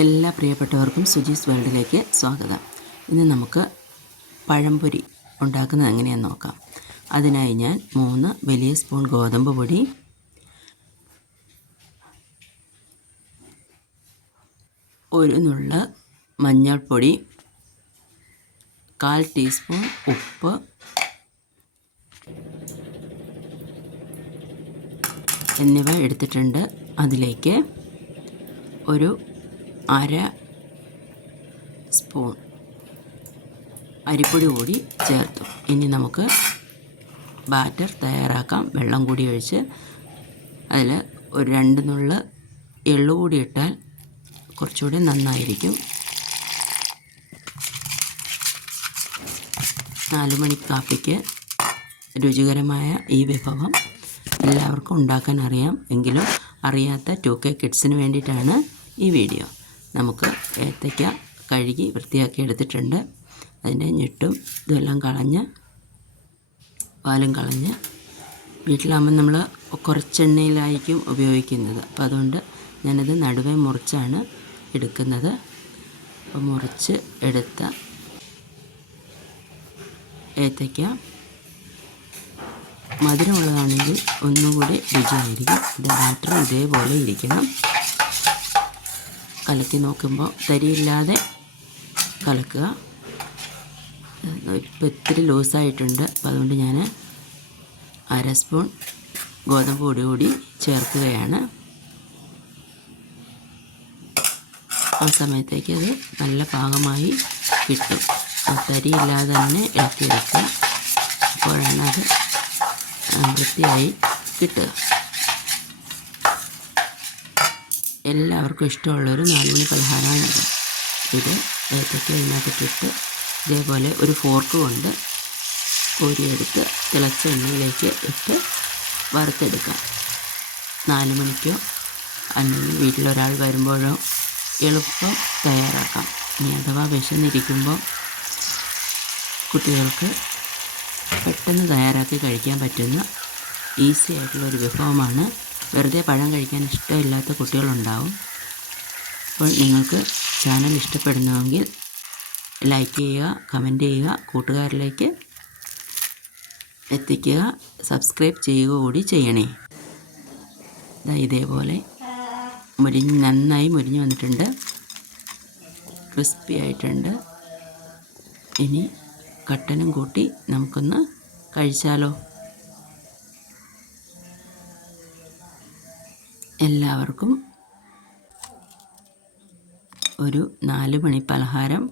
എല്ലാ പ്രിയപ്പെട്ടവർക്കും സുജീസ് വേൾഡിലേക്ക് സ്വാഗതം. ഇന്ന് നമുക്ക് പഴംപൊരി ഉണ്ടാക്കുന്നത് എങ്ങനെയാണെന്ന് നോക്കാം. അതിനായി ഞാൻ 3 വലിയ സ്പൂൺ ഗോതമ്പ് പൊടി, 1 നുള്ള് മഞ്ഞൾപ്പൊടി, 1/4 ടീസ്പൂൺ ഉപ്പ്, എന്നിവ എടുത്തിട്ടുണ്ട്. അതിലേക്ക് ഒരു 1/2 സ്പൂൺ അരിപ്പൊടി കൂടി ചേർത്തു. ഇനി നമുക്ക് ബാറ്റർ തയ്യാറാക്കാം. വെള്ളം കൂടി ഒഴിച്ച് അതിൽ ഒരു 2 നുള്ള് എള്ളു കൂടി ഇട്ടാൽ കുറച്ചുകൂടി നന്നായിരിക്കും. 4 മണി കാപ്പിക്ക് രുചികരമായ ഈ വിഭവം എല്ലാവർക്കും ഉണ്ടാക്കാൻ അറിയാം. എങ്കിലും അറിയാത്ത 2K കിഡ്സിന് വേണ്ടിയിട്ടാണ് ഈ വീഡിയോ. നമുക്ക് ഏത്തയ്ക്ക കഴുകി വൃത്തിയാക്കി എടുത്തിട്ടുണ്ട്. അതിൻ്റെ ഞെട്ടും ഇതെല്ലാം കളഞ്ഞ് പാലും കളഞ്ഞ്, വീട്ടിലാകുമ്പോൾ നമ്മൾ കുറച്ചെണ്ണയിലായിരിക്കും ഉപയോഗിക്കുന്നത്. അപ്പോൾ അതുകൊണ്ട് ഞാനത് നടുവേ മുറിച്ചാണ് എടുക്കുന്നത്. അപ്പോൾ മുറിച്ച് എടുത്ത ഏത്തയ്ക്ക മധുരമുള്ളതാണെങ്കിൽ ഒന്നുകൂടി രുചിയായിരിക്കും. ഇത് ബാറ്റർ ഇതേപോലെ ഇരിക്കണം. കലക്കി നോക്കുമ്പോൾ തരിയില്ലാതെ കലക്കുക. ഇപ്പോൾ ഇത്തിരി ലൂസായിട്ടുണ്ട്. അപ്പോൾ അതുകൊണ്ട് ഞാൻ 1/2 സ്പൂൺ ഗോതമ്പ് പൊടി കൂടി ചേർക്കുകയാണ്. ആ സമയത്തേക്ക് അത് നല്ല പാകമായി കിട്ടും. തരിയില്ലാതെ തന്നെ ഇളക്കിയെടുക്കുക. അപ്പോഴാണ് അത് വൃത്തിയായി കിട്ടുക. എല്ലാവർക്കും ഇഷ്ടമുള്ളൊരു 4 മണി പലഹാരമാണിത്. ഇത് ഏത്തയ്ക്ക ഇതിനകത്തിട്ടിട്ട് ഇതേപോലെ ഒരു ഫോർക്ക് കൊണ്ട് കോരിയെടുത്ത് തിളച്ച എണ്ണയിലേക്ക് ഇട്ട് വറുത്തെടുക്കാം. 4 മണിക്കോ അല്ലെങ്കിൽ വീട്ടിലൊരാൾ വരുമ്പോഴോ എളുപ്പം തയ്യാറാക്കാം. ഇനി അഥവാ വിശന്നിരിക്കുമ്പോൾ കുട്ടികൾക്ക് പെട്ടെന്ന് തയ്യാറാക്കി കഴിക്കാൻ പറ്റുന്ന ഈസി ആയിട്ടുള്ളൊരു വിഭവമാണ്. വെറുതെ പഴം കഴിക്കാൻ ഇഷ്ടമില്ലാത്ത കുട്ടികളുണ്ടാവും. അപ്പോൾ നിങ്ങൾക്ക് ചാനൽ ഇഷ്ടപ്പെടുന്നുവെങ്കിൽ ലൈക്ക് ചെയ്യുക, കമൻറ്റ് ചെയ്യുക, കൂട്ടുകാരിലേക്ക് എത്തിക്കുക, സബ്സ്ക്രൈബ് ചെയ്യുക കൂടി ചെയ്യണേ. ഇതേപോലെ നന്നായി മുരിഞ്ഞ് വന്നിട്ടുണ്ട്. ക്രിസ്പി ആയിട്ടുണ്ട്. ഇനി കട്ടനും കൂട്ടി നമുക്കൊന്ന് കഴിച്ചാലോ. എല്ലാവർക്കും ഒരു 4 മണി പലഹാരം